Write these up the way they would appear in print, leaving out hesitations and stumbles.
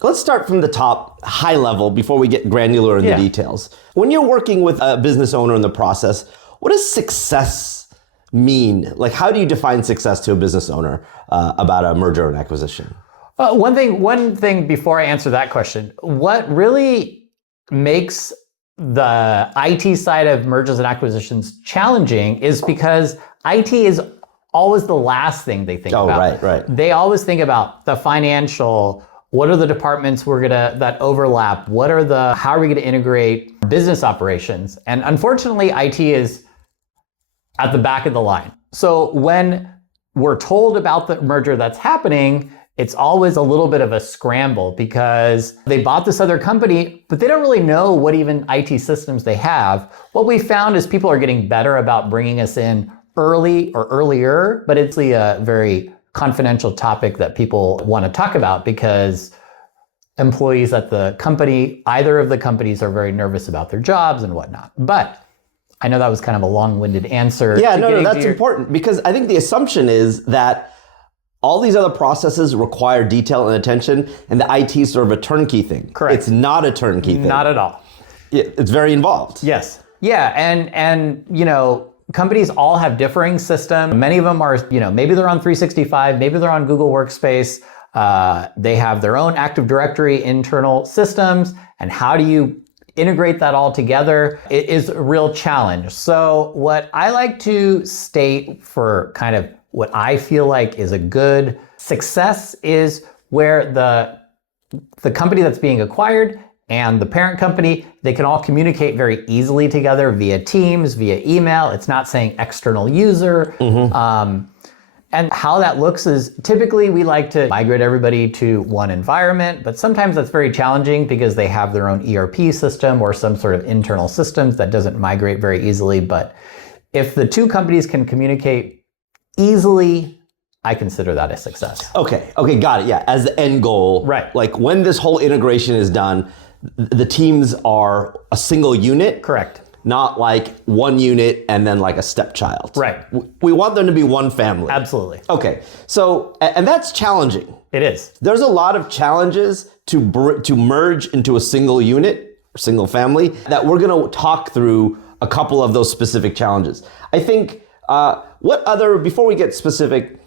Let's start from the top, high level, before we get granular in the details. When you're working with a business owner in the process, what does success mean? Like, how do you define success to a business owner about a merger and acquisition? One thing before I answer that question, what really makes the IT side of mergers and acquisitions challenging is because IT is always the last thing they think about. Right. They always think about the financial, what are the departments that overlap? How are we gonna integrate business operations? And unfortunately, IT is at the back of the line. So when we're told about the merger that's happening, it's always a little bit of a scramble because they bought this other company, but they don't really know what even IT systems they have. What we found is people are getting better about bringing us in early or earlier, but it's a very confidential topic that people want to talk about because employees at the company, either of the companies, are very nervous about their jobs and whatnot. But I know that was kind of a long-winded answer. Yeah, no, that's important because I think the assumption is that all these other processes require detail and attention, and the IT is sort of a turnkey thing. Correct. It's not a turnkey thing. Not at all. It's very involved. Yes. Yeah, and companies all have differing systems. Many of them are, maybe they're on 365, maybe they're on Google Workspace. They have their own Active Directory internal systems, and how do you integrate that all together? It is a real challenge. So what I like to state for kind of what I feel like is a good success is where the company that's being acquired and the parent company, they can all communicate very easily together via Teams, via email. It's not saying external user. And how that looks is typically we like to migrate everybody to one environment, but sometimes that's very challenging because they have their own ERP system or some sort of internal systems that doesn't migrate very easily. But if the two companies can communicate easily, I consider that a success. Okay, got it. Yeah, as the end goal. Right. Like when this whole integration is done, the teams are a single unit. Correct. Not like one unit and then like a stepchild. Right. We want them to be one family. Absolutely. Okay, so, and that's challenging. It is. There's a lot of challenges to merge into a single unit, single family, that we're gonna talk through a couple of those specific challenges. I think, before we get specific,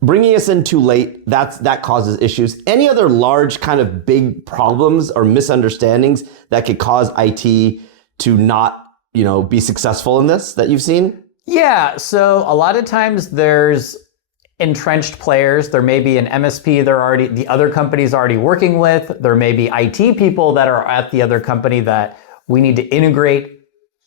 bringing us in too late, that causes issues. Any other large kind of big problems or misunderstandings that could cause IT to not, be successful in this that you've seen? Yeah, so a lot of times there's entrenched players. There may be an MSP the other company's already working with. There may be IT people that are at the other company that we need to integrate.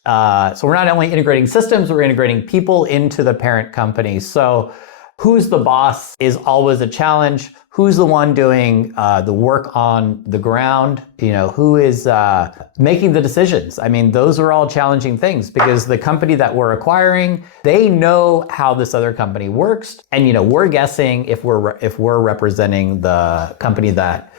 So we're not only integrating systems, we're integrating people into the parent company. So who's the boss is always a challenge. Who's the one doing the work on the ground? Who is making the decisions? I mean, those are all challenging things because the company that we're acquiring, they know how this other company works. And, we're guessing if we're representing the company that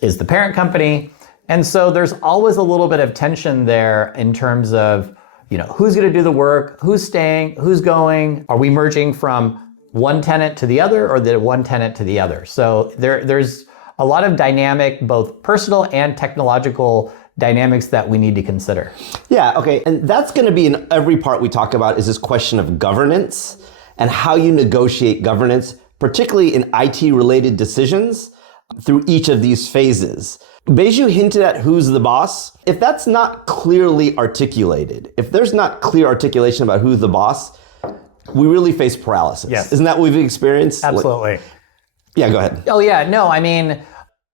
is the parent company. And so there's always a little bit of tension there in terms of, who's going to do the work, who's staying, who's going, are we merging from one tenant to the other or the one tenant to the other? So there's a lot of dynamic, both personal and technological dynamics that we need to consider. Yeah, okay. And that's going to be in every part we talk about is this question of governance and how you negotiate governance, particularly in IT-related decisions through each of these phases. Baiju hinted at who's the boss. If that's not clearly articulated, if there's not clear articulation about who's the boss, we really face paralysis. Yes. Isn't that what we've experienced? Absolutely. Yeah, go ahead. Oh yeah, no, I mean,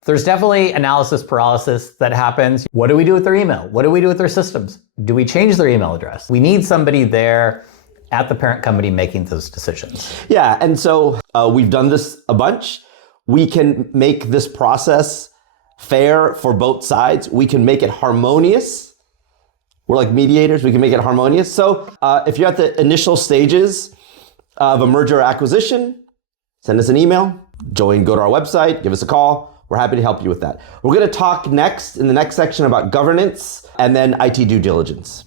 there's definitely analysis paralysis that happens. What do we do with their email? What do we do with their systems? Do we change their email address? We need somebody there at the parent company making those decisions. Yeah, and so we've done this a bunch. We can make this process fair for both sides. We can make it harmonious. We're like mediators. We can make it harmonious. So if you're at the initial stages of a merger or acquisition, send us an email, go to our website, give us a call. We're happy to help you with that. We're going to talk next in the next section about governance and then IT due diligence.